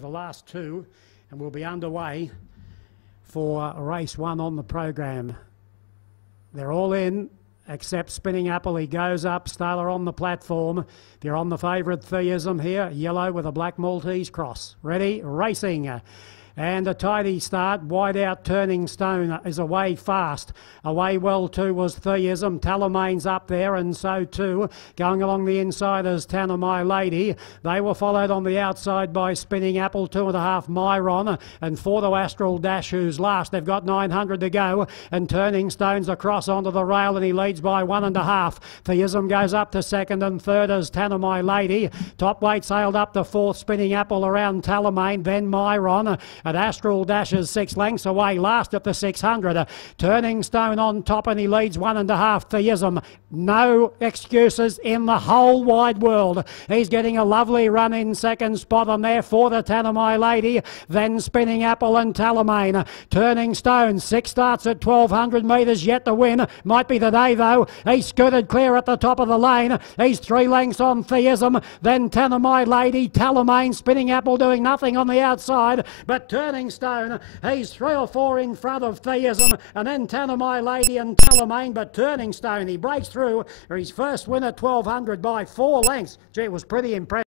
The last two, and we'll be underway for race one on the program. They're all in except Spinning Apple. He goes up. Starler on the platform. If you're on the favourite Theism here, yellow with a black Maltese cross. Ready, racing. And a tidy start, wide out Turning Stone is away fast. Away well too was Theism. Talamain's up there, and so too. Going along the inside is Tanner My Lady. They were followed on the outside by Spinning Apple, 2.5 Myron, and Fordo Astral Dash, who's last. They've got 900 to go, and Turning Stone's across onto the rail, and he leads by 1.5. Theism goes up to second, and third is Tanner My Lady. Top weight sailed up to fourth, Spinning Apple around Talamain, then Myron. And Astral Dash is 6 lengths away, last at the 600. Turning Stone on top, and he leads 1.5. Theism, no excuses in the whole wide world. He's getting a lovely run in second spot, and there for the Tanner My Lady, then Spinning Apple and Talamain. Turning Stone, 6 starts at 1,200 metres yet to win. Might be the day though. He scooted clear at the top of the lane. He's 3 lengths on Theism, then Tanner My Lady, Talamain, Spinning Apple doing nothing on the outside, but Turning Stone, he's 3 or 4 in front of Theism, and then Tanner My Lady and Talamain, but Turning Stone, he breaks through for his first win at 1,200 by 4 lengths. Gee, it was pretty impressive.